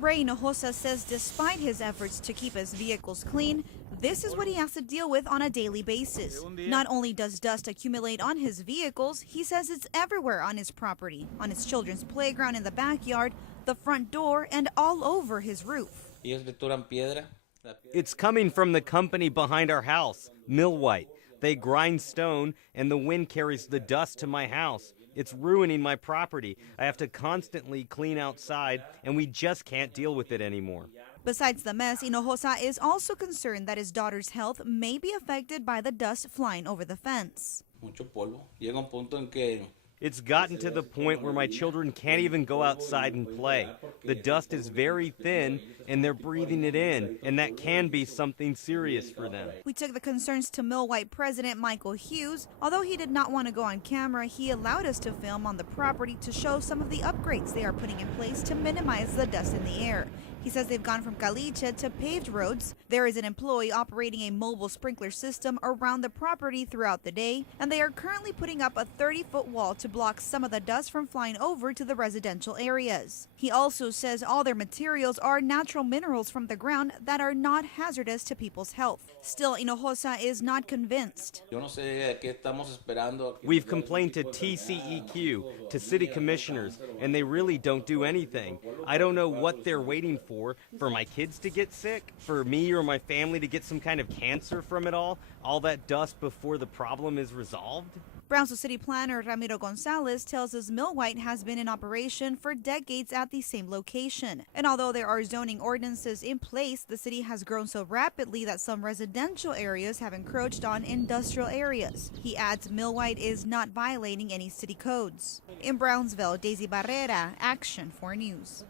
Ray Hinojosa says despite his efforts to keep his vehicles clean, this is what he has to deal with on a daily basis. Not only does dust accumulate on his vehicles, he says it's everywhere on his property, on his children's playground in the backyard, the front door, and all over his roof. It's coming from the company behind our house, Millwhite. They grind stone, and the wind carries the dust to my house. It's ruining my property. I have to constantly clean outside, and we just can't deal with it anymore. Besides the mess, Hinojosa is also concerned that his daughter's health may be affected by the dust flying over the fence. It's gotten to the point where my children can't even go outside and play. The dust is very thin, and they're breathing it in, and that can be something serious for them. We took the concerns to Millwhite President Michael Hughes. Although he did not want to go on camera, he allowed us to film on the property to show some of the upgrades they are putting in place to minimize the dust in the air. He says they've gone from caliche to paved roads. There is an employee operating a mobile sprinkler system around the property throughout the day, and they are currently putting up a 30-foot wall to block some of the dust from flying over to the residential areas. He also says all their materials are natural minerals from the ground that are not hazardous to people's health. Still, Hinojosa is not convinced. We've complained to TCEQ, to city commissioners, and they really don't do anything. I don't know what they're waiting for my kids to get sick, for me or my family to get some kind of cancer from it all that dust before the problem is resolved. Brownsville City Planner Ramiro Gonzalez tells us Millwhite has been in operation for decades at the same location. And although there are zoning ordinances in place, the city has grown so rapidly that some residential areas have encroached on industrial areas. He adds Millwhite is not violating any city codes. In Brownsville, Daisy Barrera, Action 4 News.